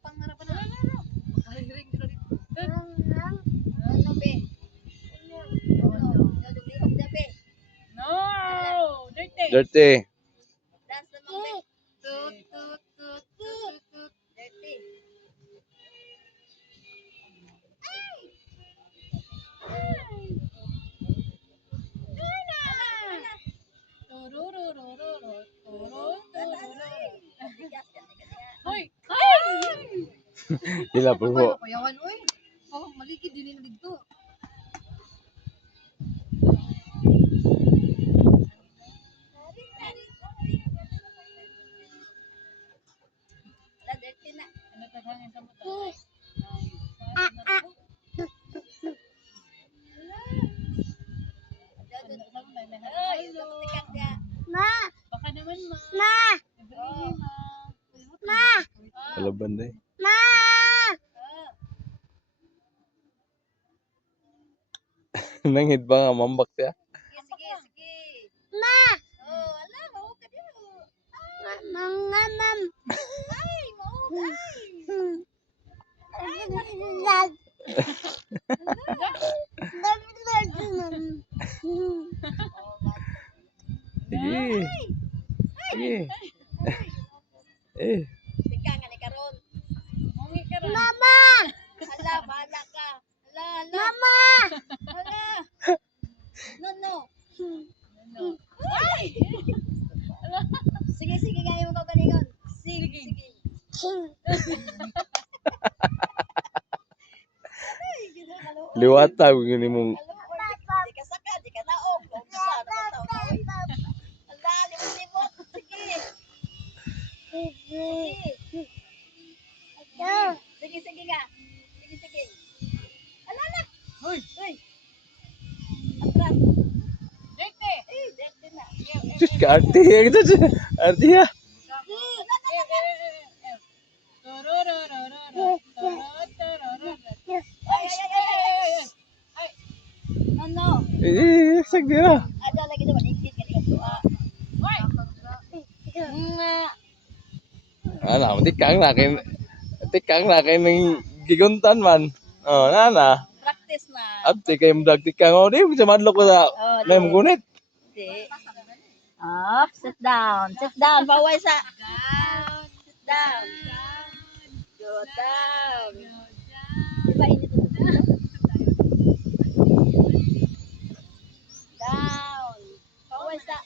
Pang na pa na. Makahiring ka rin. No! Dirty! Dirty. Hoy! Dila po po. Payawan, uy. Oh, maligid din na dito. Ano taghangin sa muto? Baka naman ma. Ma! Kalaban day. Nangit ba nga mambak siya? Sige. Sige. Eh. Mungi ka rin. Sige, gaya mo ka kaningon. Sige. Liwata gini mong Di ka saka, di ka naog. Sana ba tao na, uy. Ala, limot. Sige. Sige nga. Sige. Ala. Hoy! Atras. Dirty! Dirty na. Diyos ka, arte. Arte ya. Ano? Sagdira. Ada lagi naman ingkit ka dito. Ano, tikang na kay ng giguntan man. Oh, nana. Practice na. Ate kay mdag tikang oh, di sa madlok ko sa may magunit. Di. Up, sit down. Baway sa. Sit down. Go down. Diba init ito? Down. Baway sa.